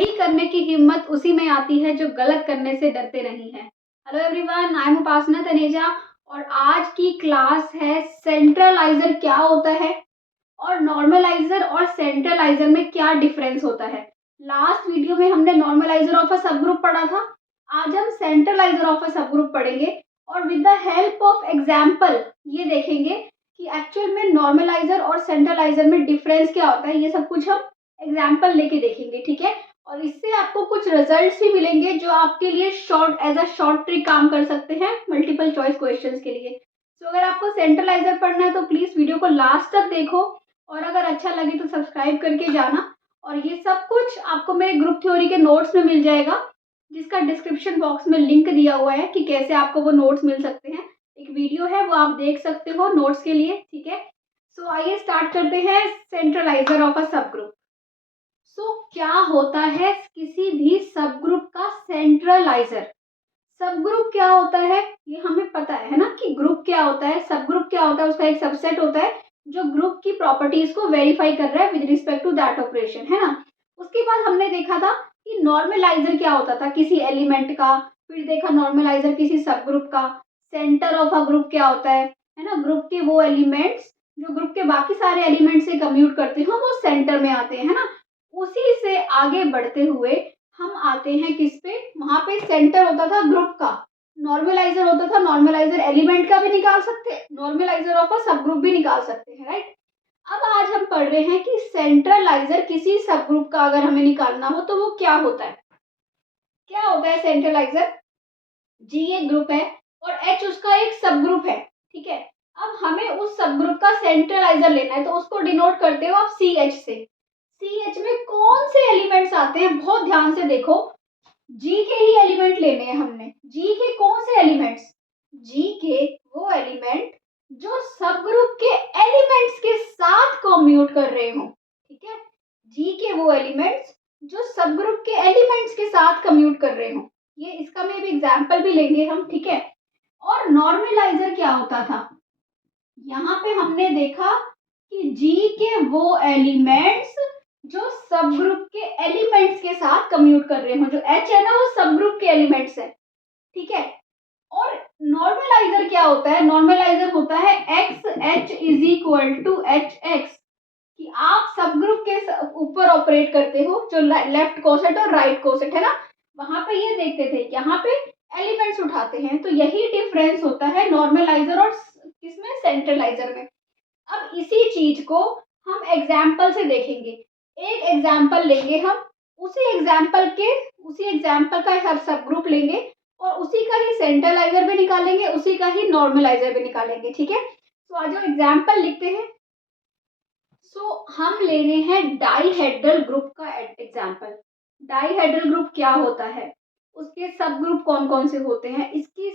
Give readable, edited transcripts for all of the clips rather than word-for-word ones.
सही करने की हिम्मत उसी में आती है जो गलत करने से डरते नहीं हैं। हेलो एवरीवन, आई एम उपासना तनेजा और आज की क्लास है सेंट्रलाइजर क्या होता है और नॉर्मलाइजर और सेंट्रलाइजर में क्या डिफरेंस होता है। लास्ट वीडियो में हमने नॉर्मलाइजर ऑफ अ सब ग्रुप पढ़ा था। आज हम सेंट्रलाइजर ऑफ अ सब ग्रुप पढ़ेंगे और with the help of example ये देखेंगे कि एक्चुअल में नॉर्मलाइजर और सेंट्रलाइजर में डिफरेंस क्या होता है। ये सब कुछ हम एग्जाम्पल लेके देखेंगे, ठीक है। और इससे आपको कुछ रिजल्ट्स भी मिलेंगे जो आपके लिए एज अ शॉर्ट ट्रिक काम कर सकते हैं मल्टीपल चॉइस क्वेश्चंस के लिए। तो अगर आपको सेंट्रलाइजर पढ़ना है तो प्लीज वीडियो को लास्ट तक देखो और अगर अच्छा लगे तो सब्सक्राइब करके जाना। और ये सब कुछ आपको मेरे ग्रुप थ्योरी के नोट्स में मिल जाएगा, जिसका डिस्क्रिप्शन बॉक्स में लिंक दिया हुआ है कि कैसे आपको वो नोट्स मिल सकते हैं। एक वीडियो है वो आप देख सकते हो नोट्स के लिए, ठीक है। सो आइए स्टार्ट करते हैं सेंट्रलाइजर ऑफ अ सब ग्रुप। क्या होता है किसी भी सब ग्रुप का सेंट्रलाइजर। सब ग्रुप क्या होता है ये हमें पता है ना कि ग्रुप क्या होता है, सब ग्रुप क्या होता है, उसका एक सबसेट होता है जो ग्रुप की प्रॉपर्टीज को वेरीफाई कर रहा है with respect to that operation, है ना। उसके बाद हमने देखा था कि नॉर्मलाइजर क्या होता था किसी एलिमेंट का, फिर देखा नॉर्मलाइजर किसी सब ग्रुप का। सेंटर ऑफ अ ग्रुप क्या होता है ना, ग्रुप के वो एलिमेंट्स जो ग्रुप के बाकी सारे एलिमेंट से कम्यूट करते हैं वो सेंटर में आते हैं, है ना। उसी से आगे बढ़ते हुए हम आते हैं किस पे, वहां पे सेंटर होता था ग्रुप का, नॉर्मलाइजर होता था, नॉर्मलाइजर एलिमेंट का भी निकाल सकते हैं, नॉर्मलाइजर ऑफ अ सब ग्रुप भी निकाल सकते हैं, राइट। अब आज हम पढ़ रहे हैं कि सेंट्रलाइजर किसी सब ग्रुप का अगर हमें निकालना हो तो वो क्या होता है। क्या होता है सेंट्रलाइजर, जी एक ग्रुप है और एच उसका एक सब ग्रुप है, ठीक है। अब हमें उस सब ग्रुप का सेंट्रलाइजर लेना है तो उसको डिनोट करते हो आप सी एच से। सी एच में कौन से एलिमेंट्स आते हैं, बहुत ध्यान से देखो। जी के ही एलिमेंट लेने हैं हमने। जी के कौन से एलिमेंट्स, जी के वो एलिमेंट जो सब ग्रुप के एलिमेंट्स के साथ कम्यूट कर रहे हो, ठीक है। जी के वो एलिमेंट्स जो सब ग्रुप के एलिमेंट्स के साथ कम्यूट कर रहे हो, ये इसका में भी एग्जांपल भी लेंगे हम, ठीक है। और नॉर्मलाइजर क्या होता था, यहाँ पे हमने देखा कि जी के वो एलिमेंट्स जो सब ग्रुप के एलिमेंट्स के साथ कम्यूट कर रहे हो, जो एच है ना वो सब ग्रुप के एलिमेंट्स है, ठीक है। और नॉर्मलाइजर क्या होता है, नॉर्मलाइजर होता है x h is equal to h x, कि आप सब ग्रुप के ऊपर ऑपरेट करते हो, जो लेफ्ट कोसेट और राइट कोसेट है ना, वहां पे ये देखते थे, यहाँ पे एलिमेंट्स उठाते हैं। तो यही डिफरेंस होता है नॉर्मलाइजर और किसमें, सेंट्रलाइजर में। अब इसी चीज को हम एग्जाम्पल से देखेंगे, एक एग्जाम्पल लेंगे हम, उसी एग्जाम्पल का हर सब ग्रुप लेंगे और उसी का ही सेंट्रलाइजर भी निकालेंगे, उसी का ही नॉर्मलाइजर भी निकालेंगे, ठीक है। तो आज जो एग्जाम्पल लिखते हैं, हम ले रहे हैं डाइहेड्रल ग्रुप का एग्जाम्पल। डाइहेड्रल ग्रुप क्या होता है, उसके सब ग्रुप कौन कौन से होते हैं, इसकी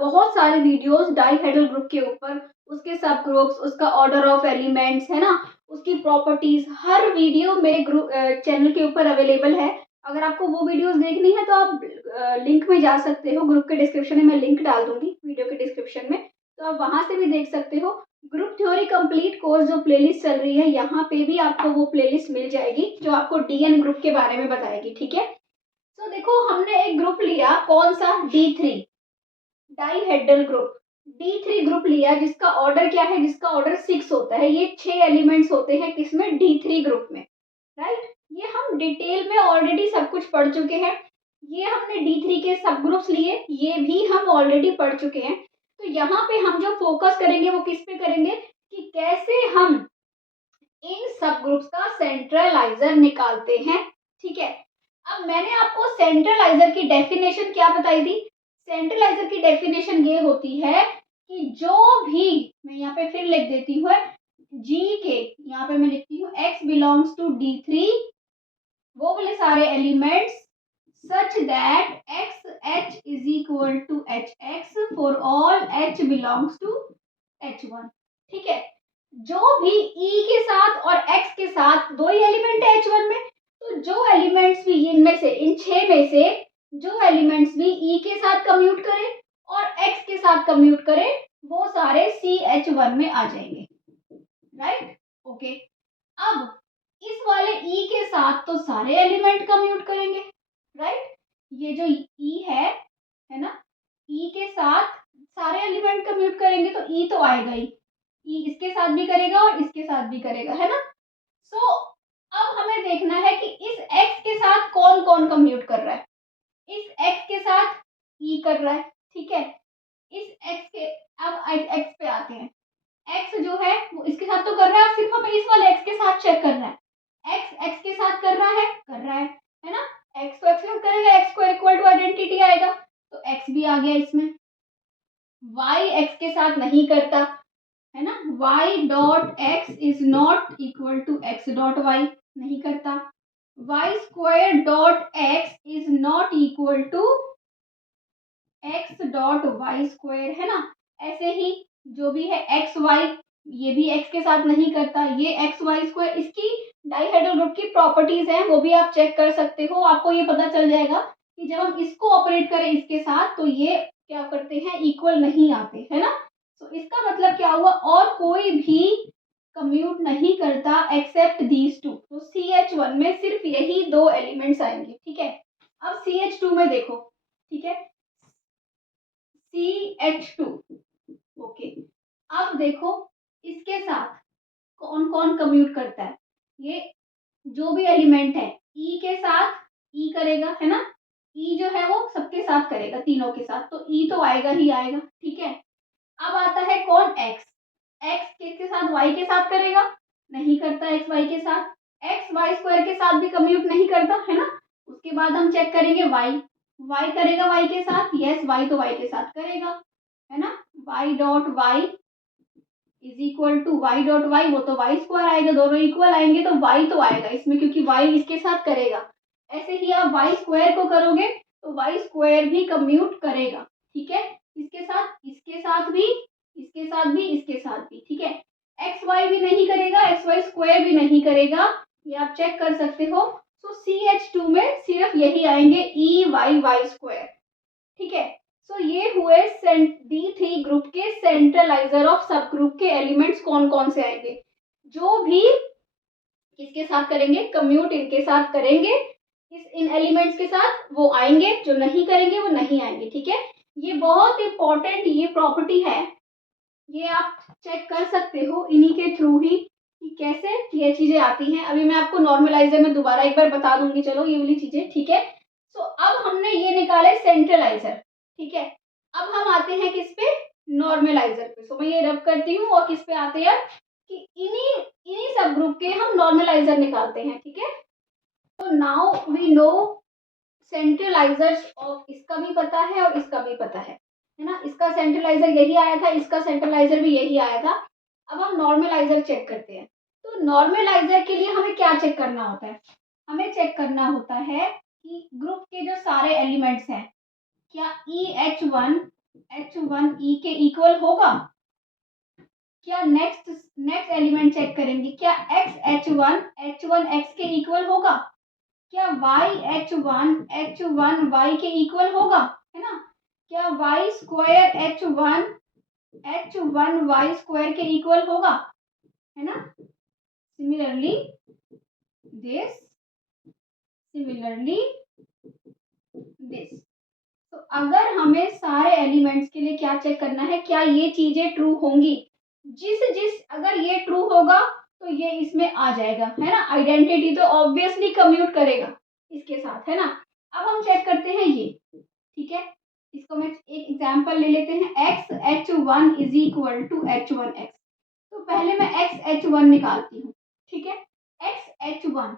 बहुत सारे वीडियोस डाइहेड्रल ग्रुप के ऊपर, उसके सब ग्रुप्स, उसका ऑर्डर ऑफ एलिमेंट्स, है ना, उसकी प्रॉपर्टीज, हर वीडियो मेरे ग्रुप चैनल के ऊपर अवेलेबल है। अगर आपको वो वीडियोस देखनी है तो आप लिंक में जा सकते हो, ग्रुप के डिस्क्रिप्शन में मैं लिंक डाल दूंगी वीडियो के डिस्क्रिप्शन में, तो आप वहां से भी देख सकते हो। ग्रुप थ्योरी कंप्लीट कोर्स जो प्लेलिस्ट चल रही है, यहाँ पे भी आपको वो प्लेलिस्ट मिल जाएगी जो आपको डीएन ग्रुप के बारे में बताएगी, ठीक है। तो देखो हमने एक ग्रुप लिया, कौन सा, D3 dihedral group. D3 group लिया जिसका ऑर्डर क्या है, जिसका ऑर्डर 6 होता है। ये 6 एलिमेंट्स होते हैं किसमें, D3 ग्रुप में, राइट। ये हम डिटेल में ऑलरेडी सब कुछ पढ़ चुके हैं। ये हमने D3 के सब ग्रुप्स लिए, ये भी हम ऑलरेडी पढ़ चुके हैं। तो यहाँ पे हम जो फोकस करेंगे वो किस पे करेंगे कि कैसे हम इन सब ग्रुप्स का सेंट्रलाइजर निकालते हैं, ठीक है। अब मैंने आपको सेंट्रलाइजर की डेफिनेशन क्या बताई थी, सेंट्रलाइजर की डेफिनेशन ये होती है कि जो भी, मैं यहाँ पे फिर लिख देती हूँ, जी के यहाँ पे मैं लिखती हूँ x बिलोंग्स टू D3, वो वाले सारे elements such that x h is equal to hx for all h belongs to h1, ठीक है। जो भी e के साथ और x के साथ, दो ही एलिमेंट है h1 में, तो जो एलिमेंट्स भी इनमें से, इन 6 में से जो एलिमेंट्स भी e के साथ कम्यूट करें और x के साथ कम्यूट करें वो सारे CH1 में आ जाएंगे, राइट, ओके। अब इस वाले ई के साथ तो सारे एलिमेंट कम्यूट करेंगे, राइट। ये जो ई है ना, ई के साथ सारे एलिमेंट कम्यूट करेंगे तो ई तो आएगा ही, ई इसके साथ भी करेगा और इसके साथ भी करेगा, है ना। सो अब हमें देखना है कि इस x के साथ कौन कौन कम्यूट कर रहा है। इस x के साथ ई कर रहा है, ठीक है। इस x के, अब x पे आते हैं। x जो है वो इसके साथ तो कर रहा है, सिर्फ हमें इस वाले x के साथ चेक करना है। x के साथ कर रहा है ना। x तो x के साथ करेगा, x square equal to identity आएगा, तो x भी आ गया इसमें। y x के साथ नहीं करता, है ना। y dot x is not equal to x dot y, नहीं करता। y square dot x is not equal to x dot y square, है ना। ऐसे ही जो भी है x y, ये भी x के साथ नहीं करता, ये x y स्क्वायर। इसकी डाइहेड्रल ग्रुप की प्रॉपर्टीज हैं, वो भी आप चेक कर सकते हो। आपको ये पता चल जाएगा कि जब हम इसको ऑपरेट करें इसके साथ तो ये क्या करते हैं, इक्वल नहीं आते, है ना। तो इसका मतलब क्या हुआ, और कोई भी कम्यूट नहीं करता एक्सेप्ट दीज टू। तो CH1 में सिर्फ यही दो एलिमेंट्स आएंगे, ठीक है। अब CH2 में देखो, ठीक है, CH2, ओके। अब देखो इसके साथ कौन कौन कम्यूट करता है। ये जो भी एलिमेंट है ई के साथ ई करेगा, है ना। ई जो है वो सबके साथ करेगा, तीनों के साथ, तो ई तो आएगा ही आएगा, ठीक है। अब आता है कौन, एक्स। एक्स किसके साथ, वाई के साथ करेगा, नहीं करता एक्स वाई के साथ। एक्स वाई स्क्वायर के साथ भी कम्यूट नहीं करता, है ना। उसके बाद हम चेक करेंगे वाई, वाई करेगा वाई के साथ, यस वाई तो वाई के साथ करेगा, है ना। Y dot y is equal to y dot y, वो तो वाई स्क्वायर आएगा, दोनों इक्वल आएंगे तो वाई तो आएगा इसमें, क्योंकि वाई इसके साथ करेगा। ऐसे ही आप वाई स्क्वायर को करोगे तो वाई स्क्वायर भी कम्यूट करेगा, ठीक है। इसके साथ, इसके साथ भी, इसके साथ भी, इसके साथ भी, ठीक है। एक्स वाई भी नहीं करेगा, एक्स वाई स्क्वायर भी नहीं करेगा, ये आप चेक कर सकते हो। तो CH2 में सिर्फ यही आएंगे, ई वाई वाई स्क्वायर, ठीक है। सो ये हुए D3 ग्रुप के सेंट्रलाइजर ऑफ सब ग्रुप के एलिमेंट्स कौन कौन से आएंगे। जो भी किसके साथ करेंगे, कम्यूट इनके साथ करेंगे, इस इन एलिमेंट्स के साथ वो आएंगे, जो नहीं करेंगे वो नहीं आएंगे, ठीक है। ये बहुत इंपॉर्टेंट ये प्रॉपर्टी है, ये आप चेक कर सकते हो इन्हीं के थ्रू ही कि कैसे ये चीजें आती हैं। अभी मैं आपको नॉर्मलाइजर में दोबारा एक बार बता दूंगी, चलो ये वाली चीजें, ठीक है। सो अब हमने ये निकाले सेंट्रलाइजर, ठीक है। अब हम आते हैं किस पे, नॉर्मलाइजर पे। सो मैं ये रब करती हूँ और किस पे आते हैं कि इन्हीं इन्हीं सब ग्रुप के हम नॉर्मलाइजर निकालते हैं, ठीक है। तो नाउ वी नो सेंट्रलाइजर्स ऑफ, इसका भी पता है और इसका भी पता है ना। इसका सेंट्रलाइजर यही आया था, इसका सेंट्रलाइजर भी यही आया था। अब हम नॉर्मलाइजर चेक करते हैं। तो नॉर्मलाइजर के लिए हमें क्या चेक करना होता है, हमें चेक करना होता है कि ग्रुप के जो सारे एलिमेंट्स हैं क्या H1 E के इक्वल होगा। क्या नेक्स्ट एलिमेंट चेक करेंगे, क्या H1 X के इक्वल होगा। क्या H1 Y के इक्वल होगा, है ना। क्या Y square H1 Y square के इक्वल होगा, है ना। सिमिलरली दिस तो अगर हमें सारे एलिमेंट्स के लिए क्या चेक करना है, क्या ये चीजें ट्रू होंगी। जिस अगर ये ट्रू होगा तो ये इसमें आ जाएगा, है ना। आइडेंटिटी तो ऑब्वियसली कम्यूट करेगा इसके साथ, है ना। अब हम चेक करते हैं ये, ठीक है। इसको मैं एक एग्जांपल ले लेते हैं, XH1 is equal to H1X। तो पहले मैं XH1 निकालती हूँ, ठीक है। XH1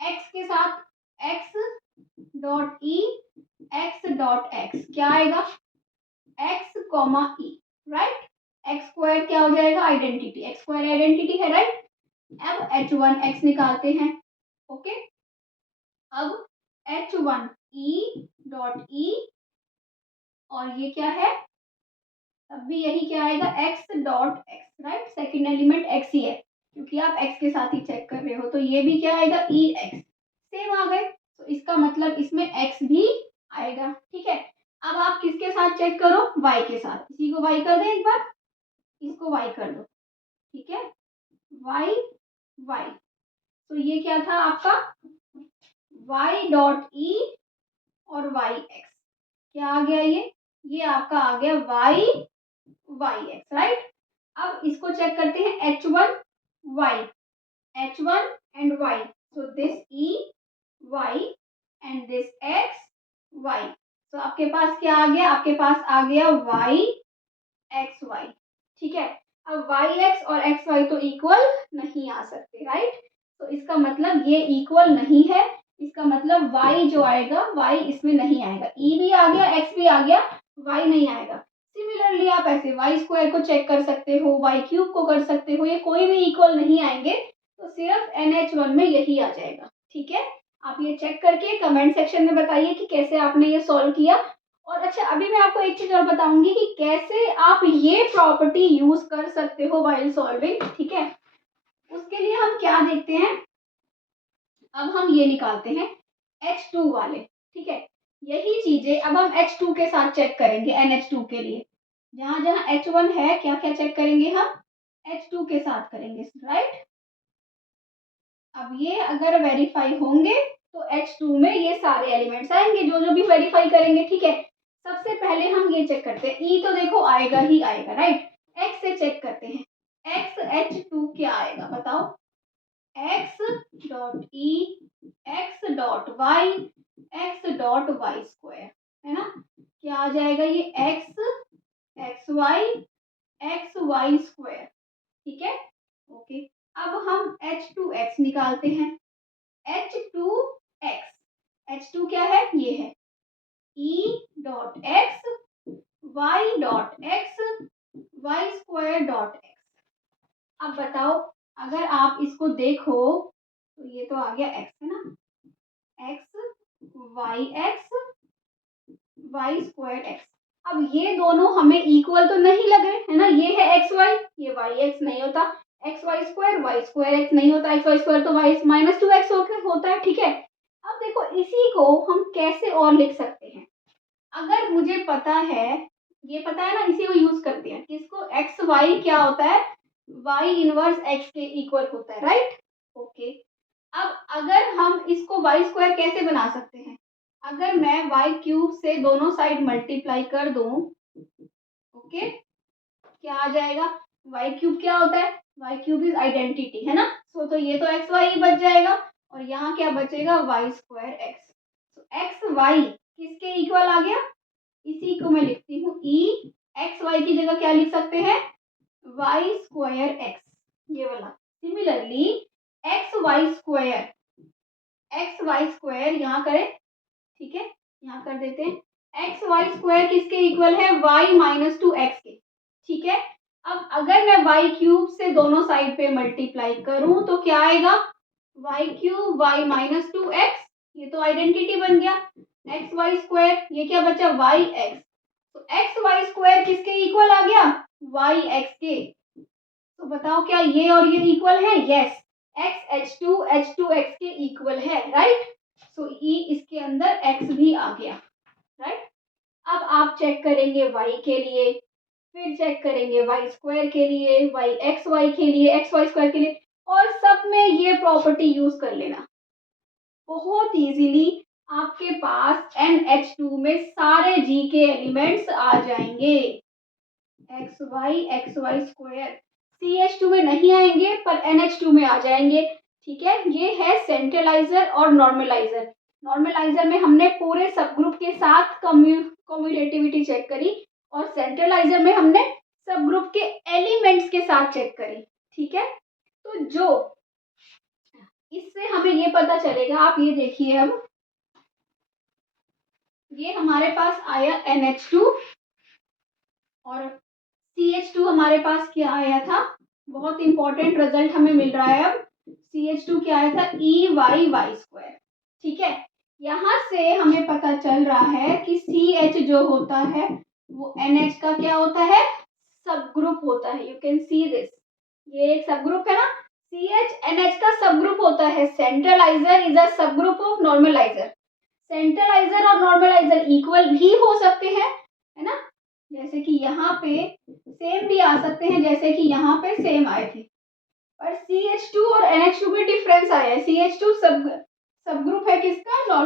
X के साथ X dot E, X dot X क्या आएगा, X कॉमा ई, राइट। X स्क्वायर क्या हो जाएगा, आइडेंटिटी, X स्क्वायर आइडेंटिटी है, राइट। अब H1X निकालते हैं, ओके। अब H1 E डॉट E, और ये क्या है, तब भी यही क्या आएगा, X dot X, right. Second element X ही है क्योंकि आप X के साथ ही चेक कर रहे हो, तो ये भी क्या आएगा, EX, सेम आ गए। तो इसका मतलब इसमें X भी आएगा, ठीक है। अब आप किसके साथ चेक करो, Y के साथ। इसी को Y कर दें एक बार, इसको Y कर दो, ठीक है। Y Y तो ये क्या था आपका y डॉट ई और वाई एक्स, क्या आ गया ये आपका आ गया y वाई एक्स, राइट। अब इसको चेक करते हैं h1 y, h1 and y, so this e y and this x y, तो आपके पास क्या आ गया, आपके पास आ गया y एक्स वाई, ठीक है। अब वाई एक्स और एक्स वाई तो इक्वल नहीं आ सकते, राइट। तो इसका मतलब ये इक्वल नहीं है, इसका मतलब y जो आएगा y इसमें नहीं आएगा, e भी आ गया x भी आ गया, y नहीं आएगा। सिमिलरली आप ऐसे वाई स्क्वायर को चेक कर सकते हो, वाई क्यूब को कर सकते हो, ये कोई भी इक्वल नहीं आएंगे, तो सिर्फ NH1 में यही आ जाएगा, ठीक है। आप ये चेक करके कमेंट सेक्शन में बताइए कि कैसे आपने ये सॉल्व किया। और अच्छा, अभी मैं आपको एक चीज और बताऊंगी कि कैसे आप ये प्रॉपर्टी यूज कर सकते हो व्हाइल सॉल्विंग, ठीक है। उसके लिए हम क्या देखते हैं, अब हम ये निकालते हैं H2 वाले, ठीक है। यही चीजें अब हम H2 के साथ चेक करेंगे, NH2 के लिए जहां जहां H1 है क्या क्या चेक करेंगे हम H2 के साथ करेंगे, राइट। अब ये अगर वेरीफाई होंगे तो H2 में ये सारे एलिमेंट्स आएंगे जो जो भी वेरीफाई करेंगे, ठीक है। सबसे पहले हम ये चेक करते हैं, ई तो देखो आएगा ही आएगा, राइट। एक्स से चेक करते हैं, एक्स H2 क्या आएगा बताओ, x dot E x dot y x dot y square, है ना। क्या आ जाएगा ये एक्स वाई स्क्वायर, ठीक है, ओके। अब हम H2x निकालते हैं, H2x, H2 क्या है, ये है E dot x y dot x y square dot x. अब बताओ, अगर आप इसको देखो तो ये तो आ गया x, है ना, x वाई स्क्वायर एक्स। अब ये दोनों हमें इक्वल तो नहीं लग रहे, है ना, ये है एक्स वाई, ये वाई एक्स नहीं होता, एक्स वाई स्क्वायर एक्स नहीं होता, एक्स वाई स्क्वायर तो वाई माइनस 2x होता है, ठीक है। अब देखो इसी को हम कैसे और लिख सकते हैं, अगर मुझे पता है, ये पता है ना, इसी को यूज करते हैं, किसको, एक्स वाई क्या होता है, वाई इनवर्स एक्स के इक्वल होता है, राइट, ओके। अब अगर हम इसको वाई स्क्वायर कैसे बना सकते हैं, अगर मैं वाई क्यूब से दोनों साइड मल्टीप्लाई कर दूं, ओके, क्या आ जाएगा, वाई क्यूब क्या होता है, वाई क्यूब इज आइडेंटिटी, है ना। तो ये तो एक्स वाई बच जाएगा और यहाँ क्या बचेगा, वाई स्क्वायर एक्स। तो एक्स वाई किसके इक्वल आ गया, इसी को मैं लिखती हूँ ई, एक्स वाई की जगह क्या लिख सकते हैं, वाई स्क्वायर एक्स, ये वाला। सिमिलरली एक्स वाई स्क्वायर यहाँ करें, ठीक है, यहाँ कर देते हैं, एक्स वाई स्क्वायर किसके इक्वल है, वाई माइनस 2x के, ठीक है। अब अगर मैं वाई क्यूब से दोनों साइड पे मल्टीप्लाई करूं तो क्या आएगा, Y cube Y minus 2x, ये तो आइडेंटिटी बन गया, एक्स वाई स्क्वायर, ये क्या बचा, वाई एक्स, तो एक्स वाई स्क्वायर किसके इक्वल आ गया, वाई एक्स के। तो बताओ क्या ये और ये इक्वल है, यस, एक्स H2 एक्स के इक्वल है, राइट। सो ई इसके अंदर एक्स भी आ गया, राइट। अब आप चेक करेंगे वाई के लिए, फिर चेक करेंगे वाई स्क्वायर के लिए, वाई एक्स वाई के लिए, एक्स वाई स्क्वायर के लिए, और सब में ये प्रॉपर्टी यूज कर लेना, बहुत इजीली आपके पास NH2 में सारे जी के एलिमेंट्स आ जाएंगे, एक्स वाई स्क्वायर CH2 में नहीं आएंगे पर NH2 में आ जाएंगे, ठीक है। ये है सेंट्रलाइजर और नॉर्मलाइजर। नॉर्मलाइजर में हमने पूरे सब ग्रुप के साथ कम्यूटेटिविटी चेक करी और सेंट्रलाइजर में हमने सब ग्रुप के एलिमेंट्स के साथ चेक करी, ठीक है। तो जो इससे हमें ये पता चलेगा, आप ये देखिए, अब ये हमारे पास आया NH2 और CH2 हमारे पास क्या आया था, बहुत इंपॉर्टेंट रिजल्ट हमें मिल रहा है अब, CH2 क्या आया था, EY स्क्वायर, ठीक है। यहाँ से हमें पता चल रहा है कि CH जो होता है वो NH का क्या होता है, सब ग्रुप होता है, यू कैन सी दिस, ये एक सब ग्रुप है ना, CH NH का सब ग्रुप होता है, सेंट्रलाइजर इज अ सब ग्रुप ऑफ नॉर्मलाइजर, सेंट्रलाइजर और नॉर्मलाइजर इक्वल भी हो सकते हैं, है ना, जैसे कि यहाँ पे सेम भी आ सकते हैं, जैसे कि यहाँ पे सेम आए थे, और CH2 और NH2 में डिफरेंस आया है। CH2 सब ग्रुप है किसका,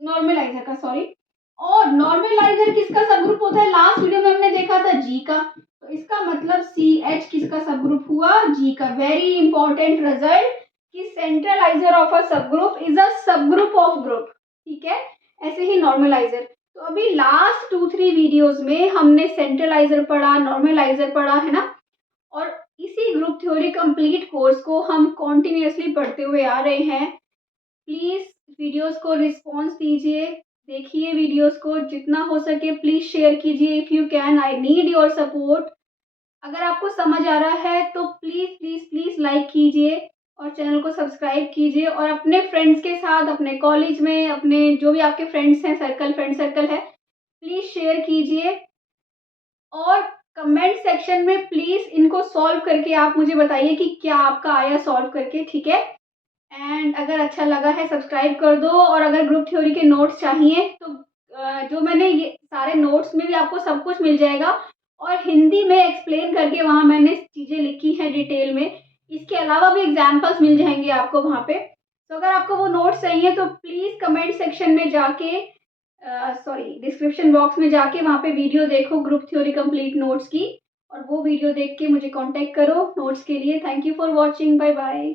नॉर्मलाइजर का, सॉरी। और नॉर्मलाइजर किसका सब ग्रुप होता है, लास्ट वीडियो में हमने देखा था G का, तो इसका मतलब CH किसका सब ग्रुप हुआ, G का। वेरी इंपॉर्टेंट रिजल्ट कि सेंट्रलाइजर ऑफ अ सब ग्रुप इज अ सब ग्रुप ऑफ ग्रुप, ठीक है। ऐसे ही नॉर्मलाइजर। तो अभी लास्ट 2-3 वीडियोस में हमने सेंट्रलाइजर पढ़ा, नॉर्मलाइजर पढ़ा, है ना। और इसी ग्रुप थ्योरी कंप्लीट कोर्स को हम कॉन्टिन्यूसली पढ़ते हुए आ रहे हैं। प्लीज़ वीडियोस को रिस्पॉन्स दीजिए, देखिए वीडियोस को, जितना हो सके प्लीज़ शेयर कीजिए if you can, I need your support. अगर आपको समझ आ रहा है तो प्लीज़ प्लीज़ प्लीज़ लाइक कीजिए और चैनल को सब्सक्राइब कीजिए, और अपने फ्रेंड्स के साथ, अपने कॉलेज में, अपने जो भी आपके फ्रेंड्स हैं, फ्रेंड सर्कल है, प्लीज़ शेयर कीजिए। और कमेंट सेक्शन में प्लीज़ इनको सॉल्व करके आप मुझे बताइए कि क्या आपका आया सॉल्व करके, ठीक है। एंड अगर अच्छा लगा है सब्सक्राइब कर दो, और अगर ग्रुप थ्योरी के नोट्स चाहिए तो जो मैंने ये सारे नोट्स में भी आपको सब कुछ मिल जाएगा, और हिंदी में एक्सप्लेन करके वहाँ मैंने चीज़ें लिखी हैं डिटेल में। इसके अलावा भी एग्जाम्पल्स मिल जाएंगे आपको वहाँ पे। तो अगर आपको वो नोट्स चाहिए तो प्लीज़ कमेंट सेक्शन में जाके, सॉरी, डिस्क्रिप्शन बॉक्स में जाके वहाँ पे वीडियो देखो ग्रुप थ्योरी कंप्लीट नोट्स की, और वो वीडियो देख के मुझे कांटेक्ट करो नोट्स के लिए। Thank you for watching, bye bye.